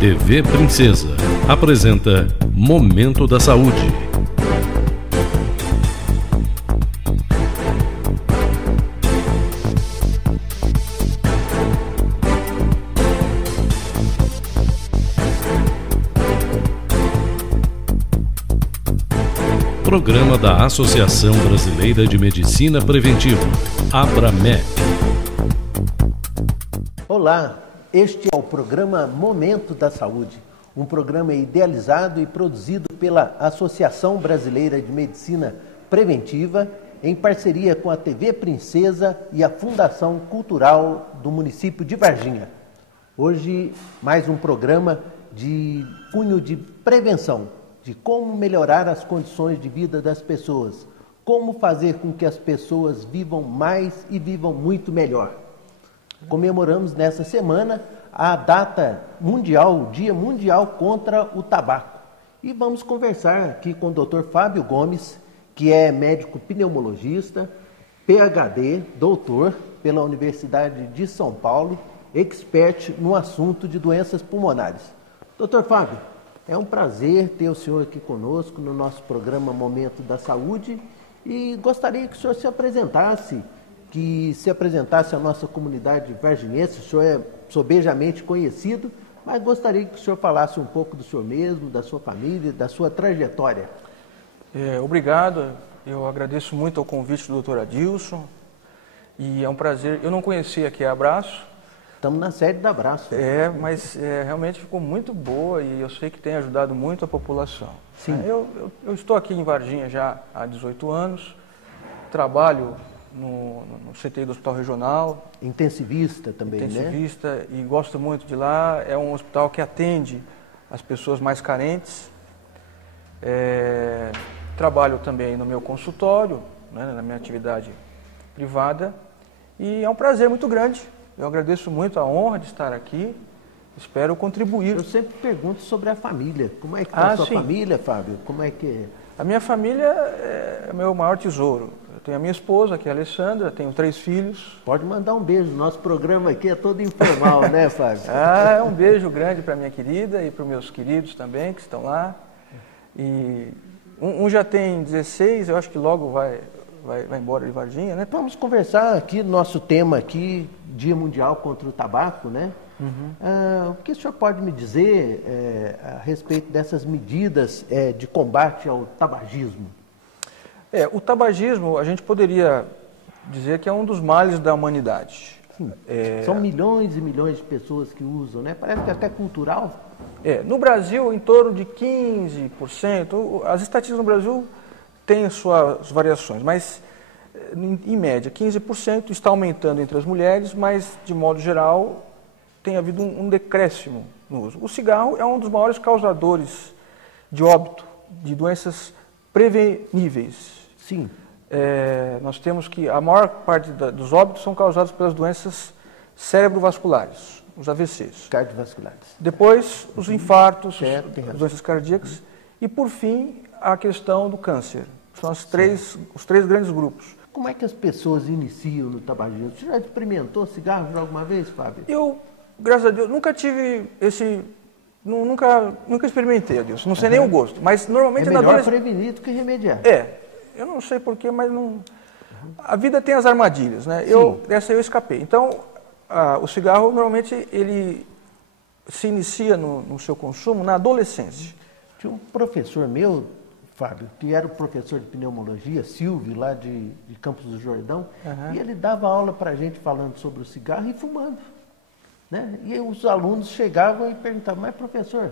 TV Princesa apresenta Momento da Saúde. Programa da Associação Brasileira de Medicina Preventiva, ABRAMEP. Olá, este é o programa Momento da Saúde, um programa idealizado e produzido pela Associação Brasileira de Medicina Preventiva, em parceria com a TV Princesa e a Fundação Cultural do município de Varginha. Hoje, mais um programa de cunho de prevenção, de como melhorar as condições de vida das pessoas, como fazer com que as pessoas vivam mais e vivam muito melhor. Comemoramos nessa semana a data mundial, o Dia Mundial contra o Tabaco. E vamos conversar aqui com o Dr. Fábio Gomes, que é médico pneumologista, PhD, doutor pela Universidade de São Paulo, expert no assunto de doenças pulmonares. Dr. Fábio, é um prazer ter o senhor aqui conosco no nosso programa Momento da Saúde e gostaria que o senhor se apresentasse à nossa comunidade varginhense. O senhor é sobejamente conhecido, mas gostaria que o senhor falasse um pouco do senhor mesmo, da sua família, da sua trajetória. Obrigado, eu agradeço muito ao convite do Dr. Adilson e é um prazer. Eu não conhecia aqui a Abraço. Estamos na sede da Abraço. Mas realmente ficou muito boa e eu sei que tem ajudado muito a população. Sim. Eu estou aqui em Varginha já há 18 anos, trabalho no CTI do Hospital Regional. Intensivista também, Intensivista, né? E gosto muito de lá. É um hospital que atende as pessoas mais carentes. Trabalho também no meu consultório, né, na minha atividade privada. E é um prazer muito grande. Eu agradeço muito a honra de estar aqui. Espero contribuir. Eu sempre pergunto sobre a família. Como é que está a sua família, Fábio? Como é que é? A minha família é o meu maior tesouro. Eu tenho a minha esposa, que é a Alessandra, tenho 3 filhos. Pode mandar um beijo. Nosso programa aqui é todo informal, né, Fábio? Um beijo grande para minha querida e para os meus queridos também, que estão lá. E um já tem 16, eu acho que logo vai embora de Varginha, né? Vamos conversar aqui, nosso tema aqui, Dia Mundial contra o Tabaco, né? O que o senhor pode me dizer a respeito dessas medidas de combate ao tabagismo? O tabagismo, a gente poderia dizer que é um dos males da humanidade. Sim, são milhões e milhões de pessoas que usam, né? Parece que é até cultural. No Brasil, em torno de 15%, as estatísticas no Brasil têm suas variações, mas em média 15% está aumentando entre as mulheres, mas de modo geral tem havido um decréscimo no uso. O cigarro é um dos maiores causadores de óbito, de doenças preveníveis. Sim. Nós temos que a maior parte dos óbitos são causados pelas doenças cerebrovasculares, os AVCs. Cardiovasculares. Depois, os infartos, Certo, as doenças cardíacas e, por fim, a questão do câncer. São os três grandes grupos. Como é que as pessoas iniciam no tabagismo? Você já experimentou cigarro alguma vez, Fábio? Eu, graças a Deus, nunca tive nunca experimentei, Adilson. Não sei nem o gosto, mas normalmente é melhor prevenir do que remediar. Eu não sei porquê, mas não. A vida tem as armadilhas, né? Essa eu escapei. Então, o cigarro normalmente ele se inicia no seu consumo na adolescência. Tinha um professor meu, Fábio, que era o professor de pneumologia, Silvio, lá de Campos do Jordão, e ele dava aula para a gente falando sobre o cigarro e fumando. Né? E aí os alunos chegavam e perguntavam, mas professor,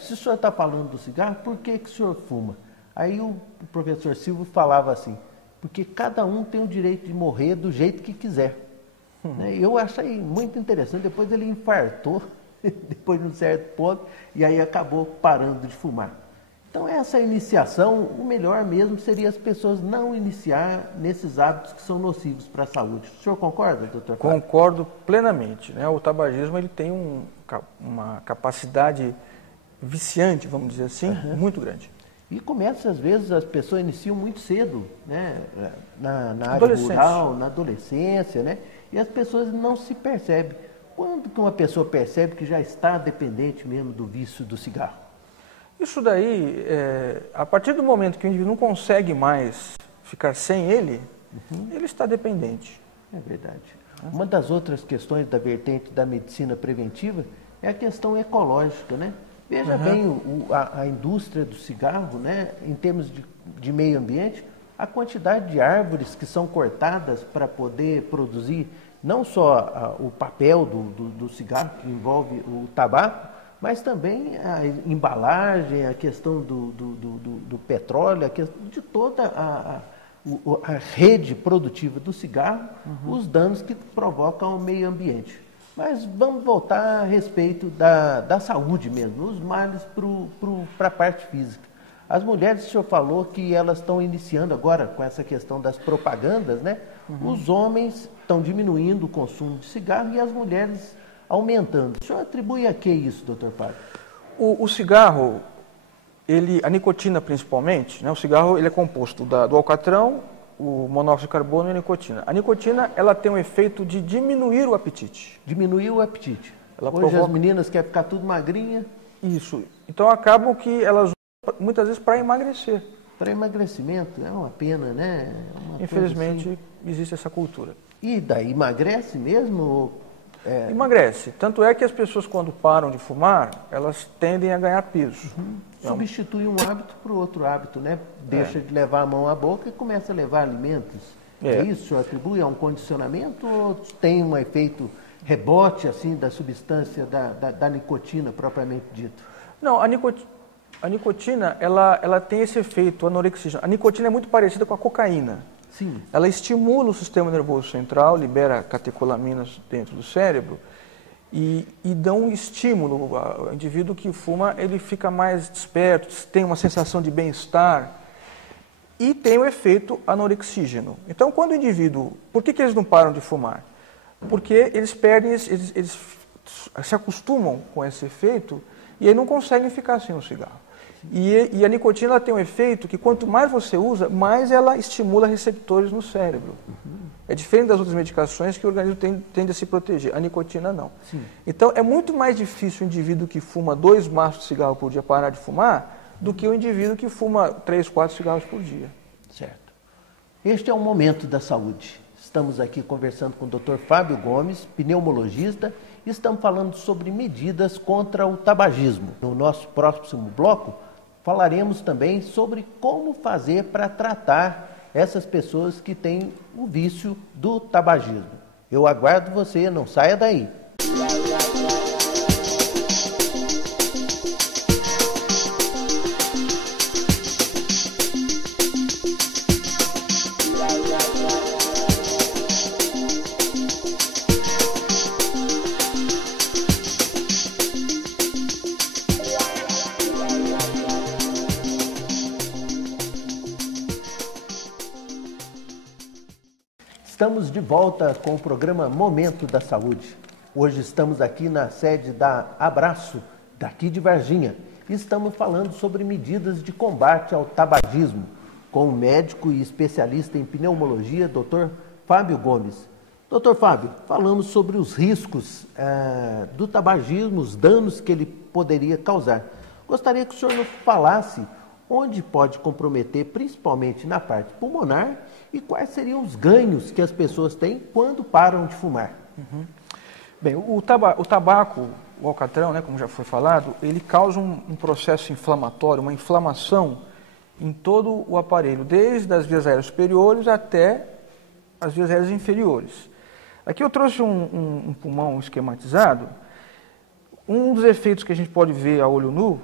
se o senhor está falando do cigarro, por que o senhor fuma? Aí o professor Silvio falava assim, porque cada um tem o direito de morrer do jeito que quiser. Né? Eu achei muito interessante, depois ele infartou, depois de um certo ponto, e aí acabou parando de fumar. Então essa iniciação, o melhor mesmo seria as pessoas não iniciar nesses hábitos que são nocivos para a saúde. O senhor concorda, doutor? Concordo plenamente. Né? O tabagismo ele tem uma capacidade viciante, vamos dizer assim, muito grande. E começa, às vezes, as pessoas iniciam muito cedo, né? Na área rural, na adolescência, né? E as pessoas não se percebem. Quando que uma pessoa percebe que já está dependente mesmo do vício do cigarro? Isso daí, a partir do momento que o indivíduo não consegue mais ficar sem ele, ele está dependente. É verdade. Uma das outras questões da vertente da medicina preventiva é a questão ecológica, né? Veja bem a indústria do cigarro, né? Em termos de meio ambiente, a quantidade de árvores que são cortadas para poder produzir não só o papel do cigarro, que envolve o tabaco, mas também a embalagem, a questão do petróleo, a questão de toda a rede produtiva do cigarro, os danos que provocam ao meio ambiente. Mas vamos voltar a respeito da saúde mesmo, os males para a parte física. As mulheres, o senhor falou que elas estão iniciando agora com essa questão das propagandas, né? Os homens estão diminuindo o consumo de cigarro e as mulheres aumentando. O senhor atribui a que isso, doutor Fábio? O cigarro, a nicotina principalmente, né? O cigarro ele é composto do alcatrão, o monóxido de carbono e a nicotina. A nicotina ela tem um efeito de diminuir o apetite. Diminuir o apetite. Ela Hoje provoca... as meninas querem ficar tudo magrinha. Isso. Então acabam que elas muitas vezes para emagrecer. Para emagrecimento, é uma pena, né? Infelizmente assim. Existe essa cultura. E daí emagrece mesmo? Emagrece. Tanto é que as pessoas quando param de fumar, elas tendem a ganhar peso. Substitui um hábito por outro hábito, né? Deixa de levar a mão à boca e começa a levar alimentos. É isso? O senhor atribui a um condicionamento ou tem um efeito rebote assim da substância da nicotina propriamente dito? Não, a nicotina ela tem esse efeito anorexígeno. A nicotina é muito parecida com a cocaína. Sim. Ela estimula o sistema nervoso central, libera catecolaminas dentro do cérebro e dá um estímulo. O indivíduo que fuma, ele fica mais desperto, tem uma sensação de bem-estar e tem o efeito anorexígeno. Então, quando o indivíduo... Por que eles não param de fumar? Porque eles perdem, eles se acostumam com esse efeito e aí não conseguem ficar sem o cigarro. E a nicotina ela tem um efeito que quanto mais você usa, mais ela estimula receptores no cérebro. É diferente das outras medicações que o organismo tende a se proteger. A nicotina não. Sim. Então é muito mais difícil o indivíduo que fuma 2 maços de cigarro por dia parar de fumar do que o indivíduo que fuma 3, 4 cigarros por dia. Certo. Este é o Momento da Saúde. Estamos aqui conversando com o Dr. Fábio Gomes, pneumologista, e estamos falando sobre medidas contra o tabagismo. No nosso próximo bloco, falaremos também sobre como fazer para tratar essas pessoas que têm o vício do tabagismo. Eu aguardo você, não saia daí. Estamos de volta com o programa Momento da Saúde. Hoje estamos aqui na sede da Abraço, daqui de Varginha, e estamos falando sobre medidas de combate ao tabagismo, com o médico e especialista em pneumologia, Dr. Fábio Gomes. Dr. Fábio, falamos sobre os riscos do tabagismo, os danos que ele poderia causar. Gostaria que o senhor nos falasse onde pode comprometer, principalmente na parte pulmonar, e quais seriam os ganhos que as pessoas têm quando param de fumar. Bem, o tabaco, o alcatrão, né, como já foi falado, ele causa um processo inflamatório, uma inflamação em todo o aparelho, desde as vias aéreas superiores até as vias aéreas inferiores. Aqui eu trouxe um pulmão esquematizado. Um dos efeitos que a gente pode ver a olho nu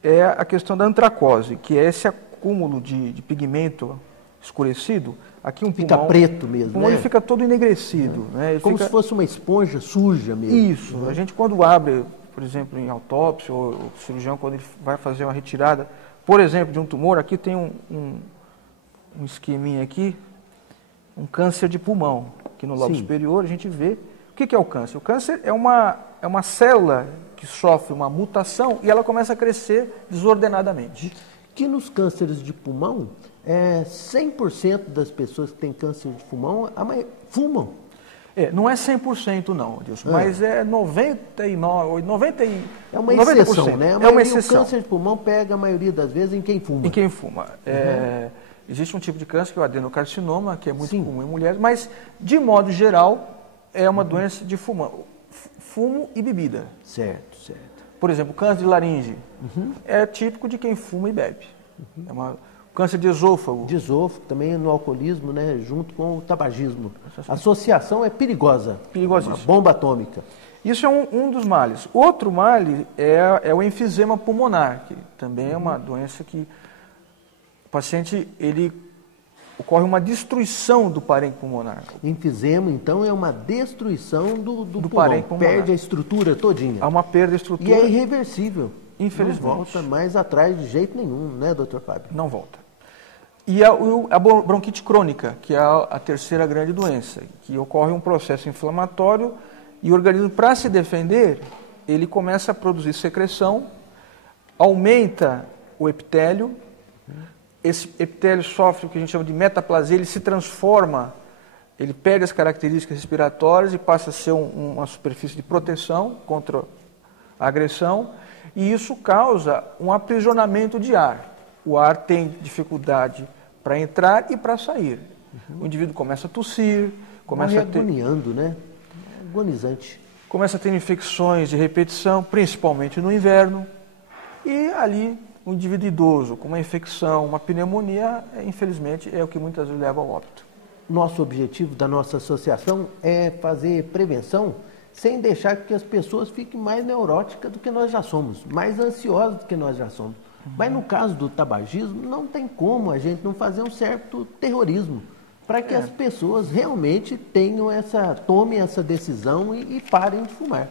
é a questão da antracose, que é esse acúmulo de pigmento escurecido. Aqui fica pulmão, preto mesmo, o pulmão né? Ele fica todo enegrecido. Né? Ele como fica... se fosse uma esponja suja mesmo. Isso. A gente quando abre, por exemplo, em autópsia, ou o cirurgião quando ele vai fazer uma retirada, por exemplo, de um tumor, aqui tem um esqueminha aqui, um câncer de pulmão. Aqui no lobo superior a gente vê. O que é o câncer? O câncer é uma célula que sofre uma mutação e ela começa a crescer desordenadamente. Que nos cânceres de pulmão, 100% das pessoas que têm câncer de pulmão fumam. Não é 100% não, Adilson, mas é 99, 90 e... É uma 90%, exceção, né? É uma exceção. O câncer de pulmão pega a maioria das vezes em quem fuma. Em quem fuma. Existe um tipo de câncer que é o adenocarcinoma, que é muito comum em mulheres, mas, de modo geral, é uma doença de fumo e bebida. Certo, certo. Por exemplo, o câncer de laringe é típico de quem fuma e bebe. Câncer de esôfago. De esôfago, também no alcoolismo, né, junto com o tabagismo. A associação é perigosa. Perigosíssima. Uma bomba atômica. Isso é um dos males. Outro male é o enfisema pulmonar, que também é uma doença que o paciente, ocorre uma destruição do parênquima pulmonar. Enfisema, então, é uma destruição do pulmão. parênquima pulmonar. Perde a estrutura todinha. Há uma perda de estrutura. E é irreversível. Infelizmente. Não volta mais atrás de jeito nenhum, né, doutor Fábio? Não volta. E a bronquite crônica, que é a terceira grande doença, que ocorre um processo inflamatório e o organismo, para se defender, ele começa a produzir secreção, aumenta o epitélio, esse epitélio sofre o que a gente chama de metaplasia, ele se transforma, ele perde as características respiratórias e passa a ser uma superfície de proteção contra a agressão, e isso causa um aprisionamento de ar. O ar tem dificuldade para entrar e para sair. O indivíduo começa a tossir, começa a ter... agoniando, né? Agonizante. Começa a ter infecções de repetição, principalmente no inverno. E ali, um indivíduo idoso com uma infecção, uma pneumonia, infelizmente, é o que muitas vezes leva ao óbito. Nosso objetivo da nossa associação é fazer prevenção sem deixar que as pessoas fiquem mais neuróticas do que nós já somos, mais ansiosas do que nós já somos. Mas no caso do tabagismo, não tem como a gente não fazer um certo terrorismo para que as pessoas realmente tomem essa decisão e parem de fumar.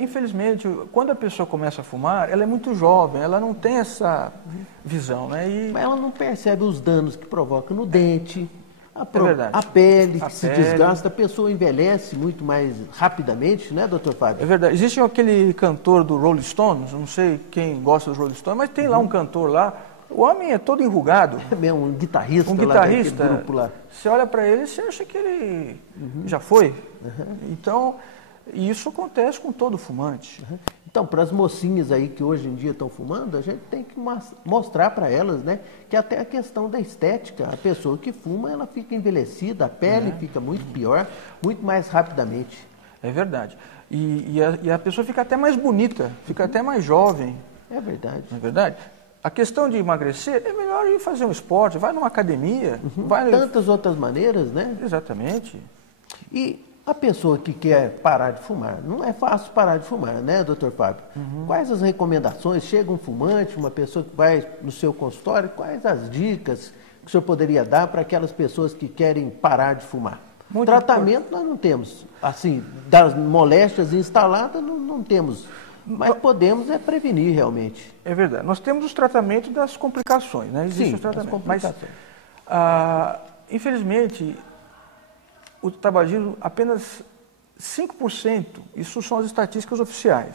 Infelizmente, quando a pessoa começa a fumar, ela é muito jovem, ela não tem essa visão, né? Mas ela não percebe os danos que provoca no dente, a verdade. pele que se desgasta, a pessoa envelhece muito mais rapidamente, né, doutor Fábio? É verdade. Existe aquele cantor do Rolling Stones, não sei quem gosta dos Rolling Stones, mas tem lá um cantor lá, o homem é todo enrugado. É mesmo, um guitarrista lá daquele grupo lá. Você olha para ele e você acha que ele já foi. Então, isso acontece com todo fumante. Então, para as mocinhas aí que hoje em dia estão fumando, a gente tem que mostrar para elas, né, que até a questão da estética, a pessoa que fuma, ela fica envelhecida, a pele fica muito pior, muito mais rapidamente. É verdade. E a pessoa fica até mais bonita, fica até mais jovem. É verdade. Não é verdade? A questão de emagrecer, é melhor ir fazer um esporte, vai numa academia. Tantas outras maneiras, né? Exatamente. E a pessoa que quer parar de fumar, não é fácil parar de fumar, né, doutor Fábio? Quais as recomendações? Chega um fumante, uma pessoa que vai no seu consultório, quais as dicas que o senhor poderia dar para aquelas pessoas que querem parar de fumar? Tratamento nós não temos, assim, das moléstias instaladas não temos, mas podemos prevenir realmente. É verdade. Nós temos os tratamentos das complicações, né? Existem os tratamentos. As complicações. Mas, infelizmente, o tabagismo, apenas 5%, isso são as estatísticas oficiais,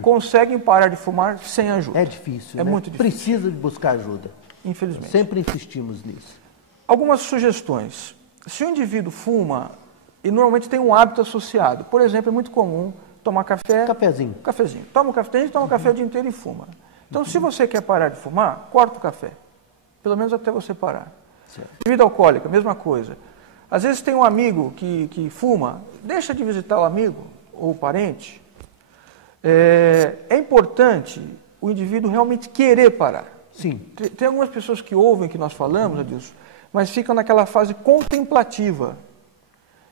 conseguem parar de fumar sem ajuda. É difícil, É né? muito difícil. Precisa de buscar ajuda. Infelizmente. Sempre insistimos nisso. Algumas sugestões. Se o indivíduo fuma, e normalmente tem um hábito associado, por exemplo, é muito comum tomar café... Cafezinho. Cafezinho. Toma um café, tem gente que toma café o dia inteiro e fuma. Então, se você quer parar de fumar, corta o café. Pelo menos até você parar. Certo. Bebida alcoólica, mesma coisa. Às vezes tem um amigo que fuma, deixa de visitar o amigo ou o parente. É importante o indivíduo realmente querer parar. Sim. Tem algumas pessoas que ouvem o que nós falamos, Adilson, mas ficam naquela fase contemplativa.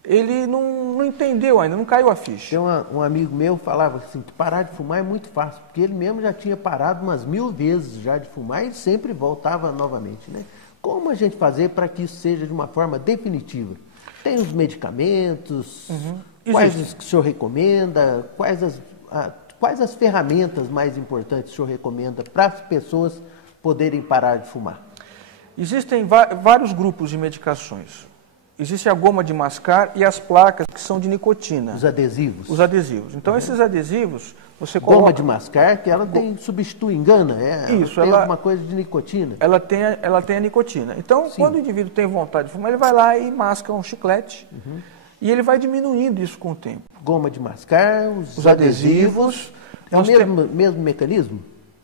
Ele não entendeu ainda, não caiu a ficha. Tem um amigo meu que falava assim, que parar de fumar é muito fácil, porque ele mesmo já tinha parado umas 1000 vezes já de fumar e sempre voltava novamente, né? Como a gente fazer para que isso seja de uma forma definitiva? Tem os medicamentos, quais os que o senhor recomenda, quais as ferramentas mais importantes o senhor recomenda para as pessoas poderem parar de fumar? Existem vários grupos de medicações. Existe a goma de mascar e as placas que são de nicotina. Os adesivos? Os adesivos. Então, esses adesivos, você coloca... Goma de mascar, que ela substitui, engana, Isso, tem alguma coisa de nicotina. Ela tem a nicotina. Então, quando o indivíduo tem vontade de fumar, ele vai lá e masca um chiclete. E ele vai diminuindo isso com o tempo. Goma de mascar, os adesivos. É o mesmo mecanismo?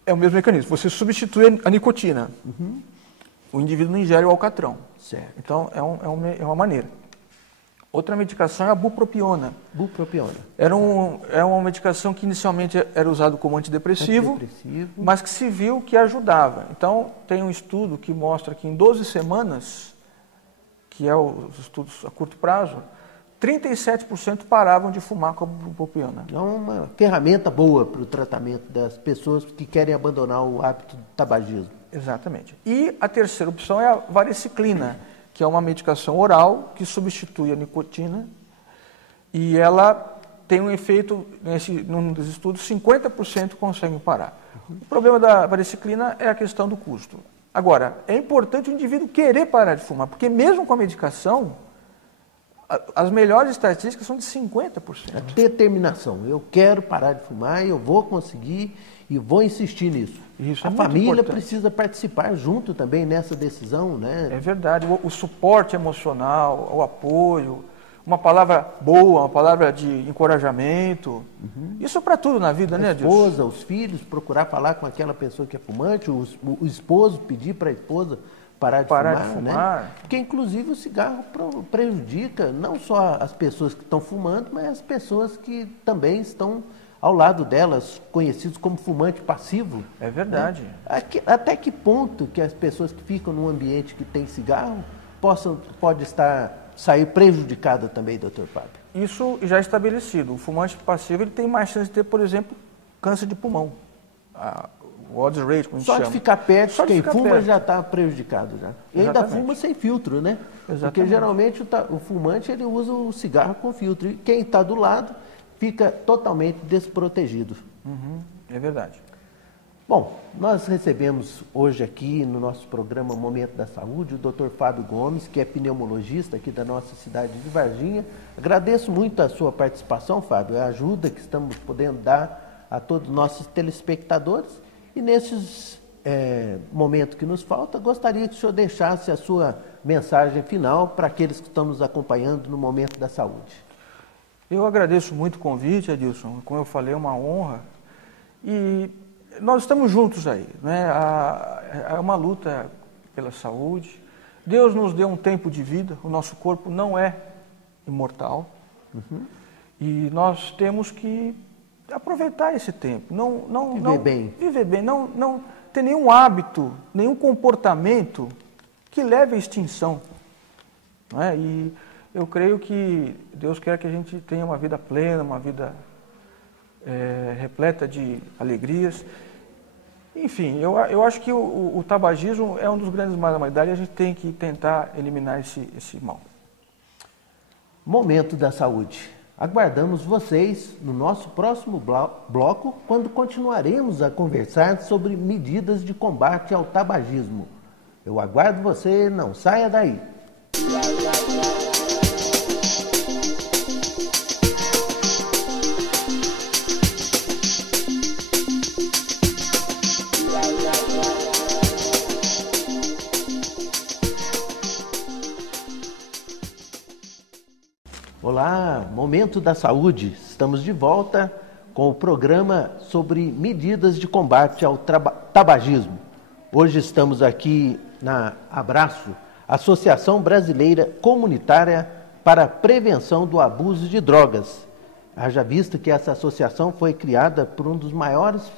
É o mesmo mecanismo. Você substitui a nicotina. O indivíduo não ingere o alcatrão. Certo. Então, é uma maneira. Outra medicação é a bupropiona. Bupropiona. É uma medicação que inicialmente era usada como antidepressivo, mas que se viu que ajudava. Então, tem um estudo que mostra que em 12 semanas, que é os estudos a curto prazo, 37% paravam de fumar com a bupropiona. É uma ferramenta boa para o tratamento das pessoas que querem abandonar o hábito do tabagismo. Exatamente. E a terceira opção é a variciclina, que é uma medicação oral que substitui a nicotina e ela tem um efeito, num dos estudos, 50% conseguem parar. O problema da variciclina é a questão do custo. Agora, é importante o indivíduo querer parar de fumar, porque mesmo com a medicação, as melhores estatísticas são de 50%. A determinação. Eu quero parar de fumar, eu vou conseguir e vou insistir nisso. Isso a é família muito precisa participar junto também nessa decisão, né? É verdade. O suporte emocional, o apoio, uma palavra boa, uma palavra de encorajamento. Isso é para tudo na vida, né, Adilson? A esposa, os filhos, procurar falar com aquela pessoa que é fumante, o esposo pedir para a esposa parar de fumar, né? Porque, inclusive, o cigarro prejudica não só as pessoas que estão fumando, mas as pessoas que também estão ao lado delas, conhecidos como fumante passivo. É verdade. Né? Até que ponto que as pessoas que ficam num ambiente que tem cigarro pode sair prejudicada também, doutor Fábio? Isso já é estabelecido. O fumante passivo ele tem mais chance de ter, por exemplo, câncer de pulmão. O odds rate, como a gente chama. Só de ficar perto, quem fuma já está prejudicado já. E ainda fuma sem filtro, né? Exatamente. Porque geralmente o fumante ele usa o cigarro com filtro. E quem está do lado fica totalmente desprotegido. É verdade. Bom, nós recebemos hoje aqui no nosso programa Momento da Saúde o Dr. Fábio Gomes, que é pneumologista aqui da nossa cidade de Varginha. Agradeço muito a sua participação, Fábio, a ajuda que estamos podendo dar a todos os nossos telespectadores. E nesses momentos que nos falta, gostaria que o senhor deixasse a sua mensagem final para aqueles que estão nos acompanhando no Momento da Saúde. Eu agradeço muito o convite, Adilson. Como eu falei, é uma honra. E nós estamos juntos aí, né? É uma luta pela saúde. Deus nos deu um tempo de vida, o nosso corpo não é imortal. E nós temos que aproveitar esse tempo. Viver bem. Não ter nenhum hábito, nenhum comportamento que leve à extinção. Não é? E eu creio que Deus quer que a gente tenha uma vida plena, uma vida repleta de alegrias. Enfim, eu acho que o tabagismo é um dos grandes males da humanidade e a gente tem que tentar eliminar esse mal. Momento da Saúde. Aguardamos vocês no nosso próximo bloco, quando continuaremos a conversar sobre medidas de combate ao tabagismo. Eu aguardo você, não saia daí. Olá, Momento da Saúde. Estamos de volta com o programa sobre medidas de combate ao tabagismo. Hoje estamos aqui na Abraço, Associação Brasileira Comunitária para a Prevenção do Abuso de Drogas. Haja visto que essa associação foi criada por um dos maiores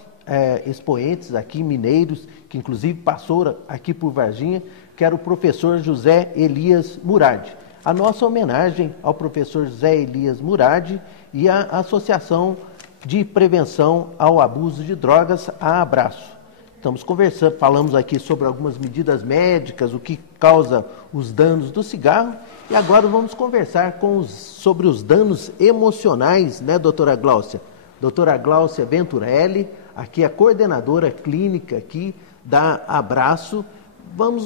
expoentes aqui, mineiros, que inclusive passou aqui por Varginha, que era o professor José Elias Murad. A nossa homenagem ao professor José Elias Murad e à Associação de Prevenção ao Abuso de Drogas, a Abraço. Estamos conversando, falamos aqui sobre algumas medidas médicas, o que causa os danos do cigarro, e agora vamos conversar sobre os danos emocionais, né, doutora Gláucia? Doutora Gláucia Venturelli, aqui a coordenadora clínica aqui da Abraço.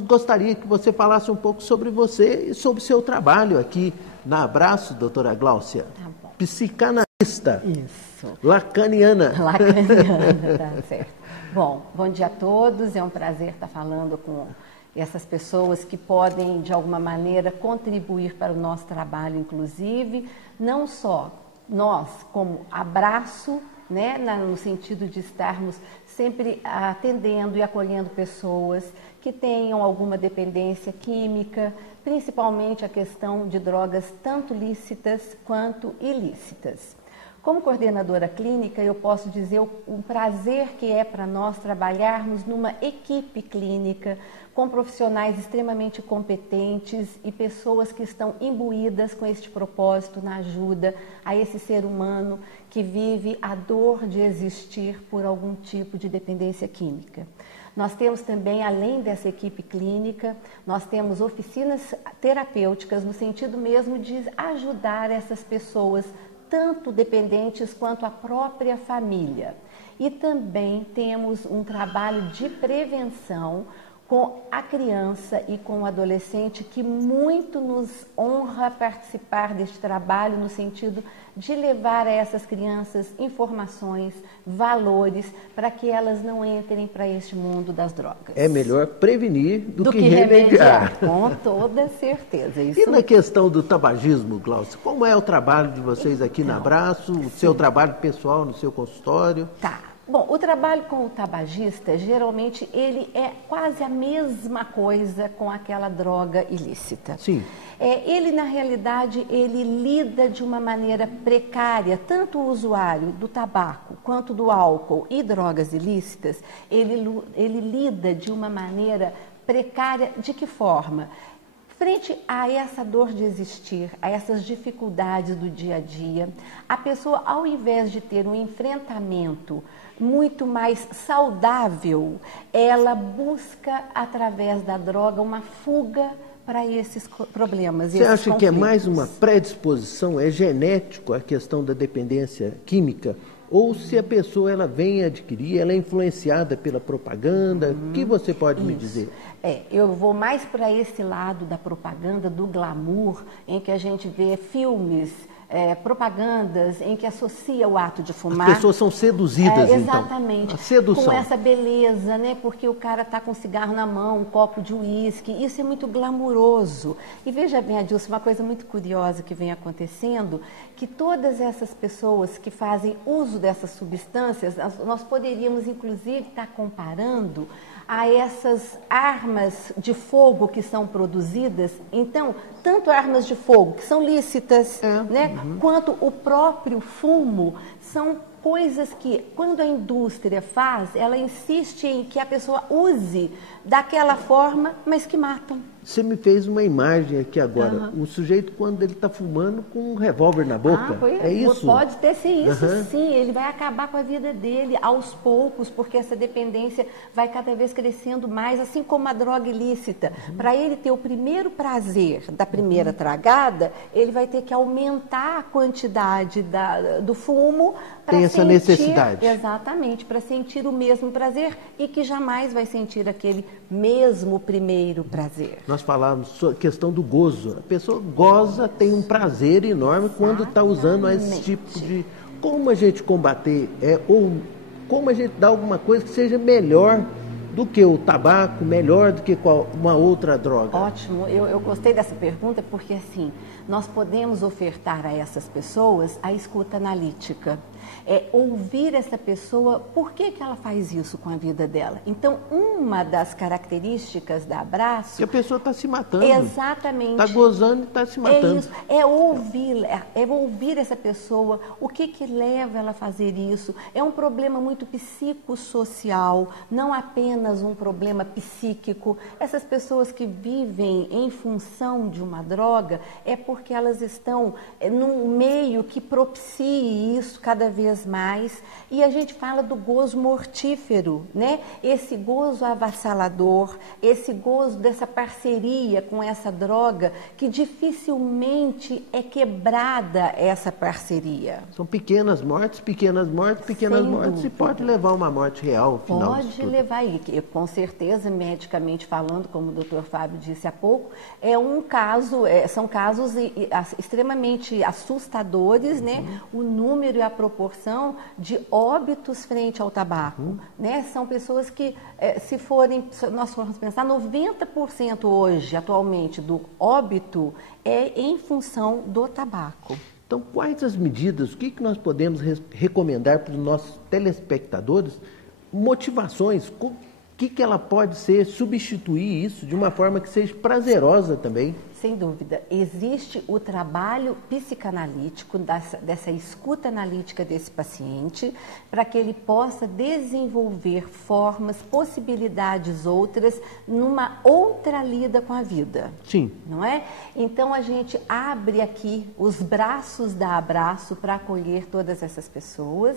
Gostaria que você falasse um pouco sobre você e sobre o seu trabalho aqui na Abraço, doutora Gláucia. Tá bom. Psicanalista. Isso. Lacaniana. Lacaniana, tá certo. Bom dia a todos. É um prazer estar falando com essas pessoas que podem, de alguma maneira, contribuir para o nosso trabalho, inclusive, não só nós, como abraço, né, no sentido de estarmos sempre atendendo e acolhendo pessoas que tenham alguma dependência química, principalmente a questão de drogas tanto lícitas quanto ilícitas. Como coordenadora clínica, eu posso dizer o prazer que é para nós trabalharmos numa equipe clínica com profissionais extremamente competentes e pessoas que estão imbuídas com este propósito na ajuda a esse ser humano que vive a dor de existir por algum tipo de dependência química. Nós temos também, além dessa equipe clínica, nós temos oficinas terapêuticas no sentido mesmo de ajudar essas pessoas, tanto dependentes quanto a própria família. E também temos um trabalho de prevenção com a criança e com o adolescente, que muito nos honra participar deste trabalho no sentido de levar a essas crianças informações, valores, para que elas não entrem para este mundo das drogas. É melhor prevenir do que remediar. Com toda certeza. Isso... E na questão do tabagismo, Glaucia, como é o trabalho de vocês aqui na Abraço, o seu trabalho pessoal no seu consultório? Tá. Bom, o trabalho com o tabagista, geralmente, ele é quase a mesma coisa com aquela droga ilícita. Sim. Ele, na realidade, ele lida de uma maneira precária, tanto o usuário do tabaco quanto do álcool e drogas ilícitas, ele lida de uma maneira precária. De que forma? Frente a essa dor de existir, a essas dificuldades do dia a dia, a pessoa, ao invés de ter um enfrentamento muito mais saudável, ela busca, através da droga, uma fuga para esses problemas. Você acha que é mais uma predisposição, é genético a questão da dependência química? Ou se a pessoa ela vem adquirir, ela é influenciada pela propaganda? O que você pode me dizer? Eu vou mais para esse lado da propaganda, do glamour, em que a gente vê filmes, propagandas em que associa o ato de fumar. As pessoas são seduzidas, exatamente, então. A sedução. Com essa beleza, né? Porque o cara está com um cigarro na mão, um copo de uísque, isso é muito glamuroso. E veja bem, Adilson, uma coisa muito curiosa que vem acontecendo, que todas essas pessoas que fazem uso dessas substâncias, nós poderíamos inclusive estar comparando a essas armas de fogo que são produzidas. Então, tanto armas de fogo que são lícitas, né, quanto o próprio fumo, são coisas que, quando a indústria faz, ela insiste em que a pessoa use daquela forma, mas que matam. Você me fez uma imagem aqui agora. O sujeito, quando ele está fumando com um revólver na boca, é isso? Pode ter sido isso, sim. Ele vai acabar com a vida dele aos poucos, porque essa dependência vai cada vez crescendo mais, assim como a droga ilícita. Para ele ter o primeiro prazer da primeira tragada, ele vai ter que aumentar a quantidade do fumo para sentir essa necessidade. Exatamente, para sentir o mesmo prazer e que jamais vai sentir aquele mesmo primeiro prazer. Nós falávamos sobre a questão do gozo. A pessoa goza, tem um prazer enorme quando está usando esse tipo de... Como a gente combater, ou como a gente dá alguma coisa que seja melhor do que o tabaco, melhor do que uma outra droga? Ótimo, eu gostei dessa pergunta porque assim, nós podemos ofertar a essas pessoas a escuta analítica. Ouvir essa pessoa, por que ela faz isso com a vida dela. Então, uma das características da Abraço... Que a pessoa está se matando. Exatamente. Está gozando e está se matando. É isso, ouvir essa pessoa, o que leva ela a fazer isso. É um problema muito psicossocial, não apenas um problema psíquico. Essas pessoas que vivem em função de uma droga, é porque elas estão num meio que propicie isso cada vez mais, e a gente fala do gozo mortífero, né? Esse gozo avassalador, esse gozo dessa parceria com essa droga, que dificilmente é quebrada essa parceria. São pequenas mortes, pequenas mortes, pequenas mortes, e pode levar uma morte real ao final. Pode levar, e com certeza, medicamente falando, como o Dr. Fábio disse há pouco, são casos extremamente assustadores, né? O número e a proporção proporção de óbitos frente ao tabaco, né? São pessoas que, se nós formos pensar, 90% hoje, atualmente, do óbito é em função do tabaco. Então, quais as medidas, o que nós podemos recomendar para os nossos telespectadores, motivações, o que ela pode substituir isso de uma forma que seja prazerosa também? Sem dúvida. Existe o trabalho psicanalítico, dessa escuta analítica desse paciente, para que ele possa desenvolver formas, possibilidades outras, numa outra lida com a vida. Sim. Não é? Então, a gente abre aqui os braços da Abraço para acolher todas essas pessoas.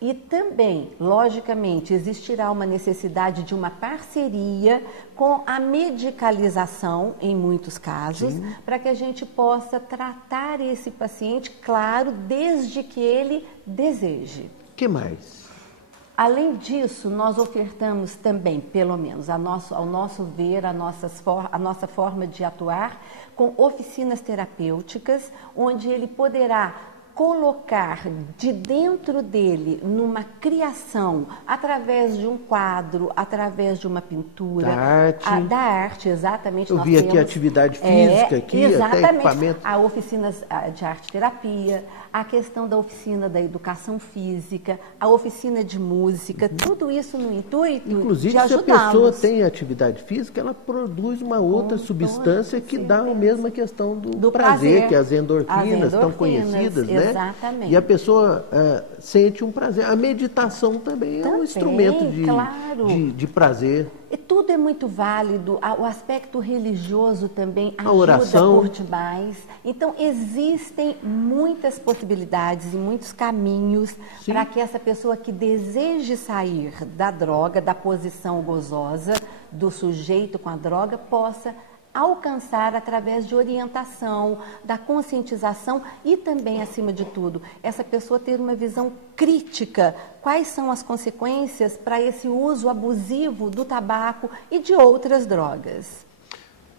E também, logicamente, existirá uma necessidade de uma parceria com a medicalização, em muitos casos, para que a gente possa tratar esse paciente, claro, desde que ele deseje. O que mais? Além disso, nós ofertamos também, pelo menos ao nosso ver, a nossa forma de atuar, com oficinas terapêuticas, onde ele poderá colocar de dentro dele numa criação, através de um quadro, através de uma pintura, da arte, exatamente. Eu vi aqui atividade física, exatamente, até equipamento. A oficinas de arte-terapia, a questão da oficina da educação física, a oficina de música, tudo isso no intuito inclusive, de ajudá-los. Se a pessoa tem atividade física, ela produz uma outra substância que dá a mesma questão do prazer, que as endorfinas tão conhecidas, né? Exatamente. E a pessoa sente um prazer. A meditação também é um instrumento de prazer. E tudo é muito válido, o aspecto religioso também ajuda oração. Por demais. Então, existem muitas possibilidades e muitos caminhos para que essa pessoa que deseje sair da droga, da posição gozosa, do sujeito com a droga, possa alcançar através de orientação, da conscientização e também, acima de tudo, essa pessoa ter uma visão crítica. Quais são as consequências para esse uso abusivo do tabaco e de outras drogas?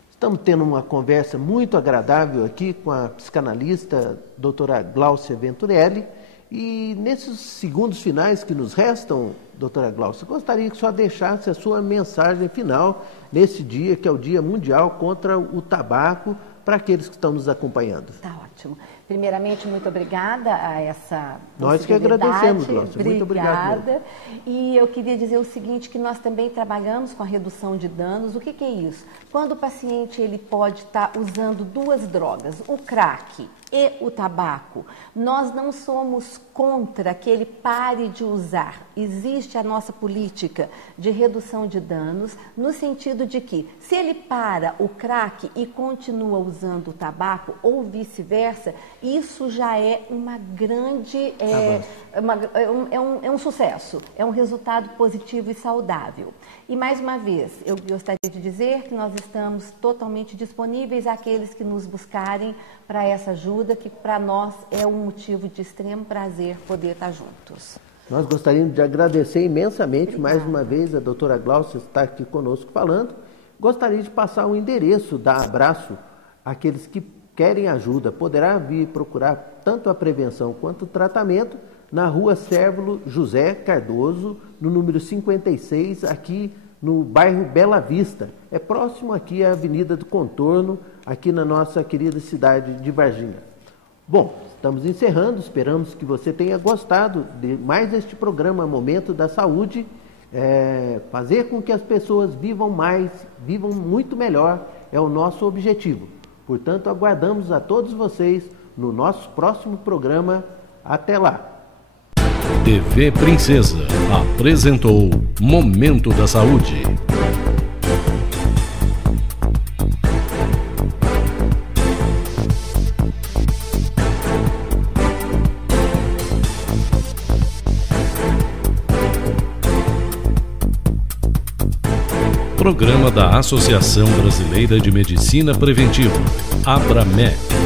Estamos tendo uma conversa muito agradável aqui com a psicanalista doutora Gláucia Venturelli. E nesses segundos finais que nos restam, doutora Gláucia, gostaria que só deixasse a sua mensagem final nesse dia, que é o Dia Mundial contra o Tabaco, para aqueles que estão nos acompanhando. Está ótimo. Primeiramente, muito obrigada a essa Nós que agradecemos, Gláucia. Muito obrigado. Obrigada. E eu queria dizer o seguinte, que nós também trabalhamos com a redução de danos. O que é isso? Quando o paciente ele pode estar usando duas drogas, o crack e o tabaco, nós não somos contra que ele pare de usar. Existe a nossa política de redução de danos, no sentido de que, se ele para o crack e continua usando o tabaco, ou vice-versa, isso já é uma grande... É um sucesso, é um resultado positivo e saudável. E, mais uma vez, eu gostaria de dizer que nós estamos totalmente disponíveis àqueles que nos buscarem para essa ajuda, que para nós é um motivo de extremo prazer poder estar juntos. Nós gostaríamos de agradecer imensamente, mais uma vez, a doutora Gláucia estar aqui conosco falando. Gostaria de passar o endereço da Abraço àqueles que querem ajuda. Poderá vir procurar tanto a prevenção quanto o tratamento na rua Sérvulo José Cardoso, no número 56, aqui no bairro Bela Vista. É próximo aqui à Avenida do Contorno, aqui na nossa querida cidade de Varginha. Bom, estamos encerrando, esperamos que você tenha gostado de mais este programa Momento da Saúde. Fazer com que as pessoas vivam mais, vivam muito melhor, é o nosso objetivo. Portanto, aguardamos a todos vocês no nosso próximo programa. Até lá! TV Princesa apresentou Momento da Saúde. Programa da Associação Brasileira de Medicina Preventiva, ABRAMEC.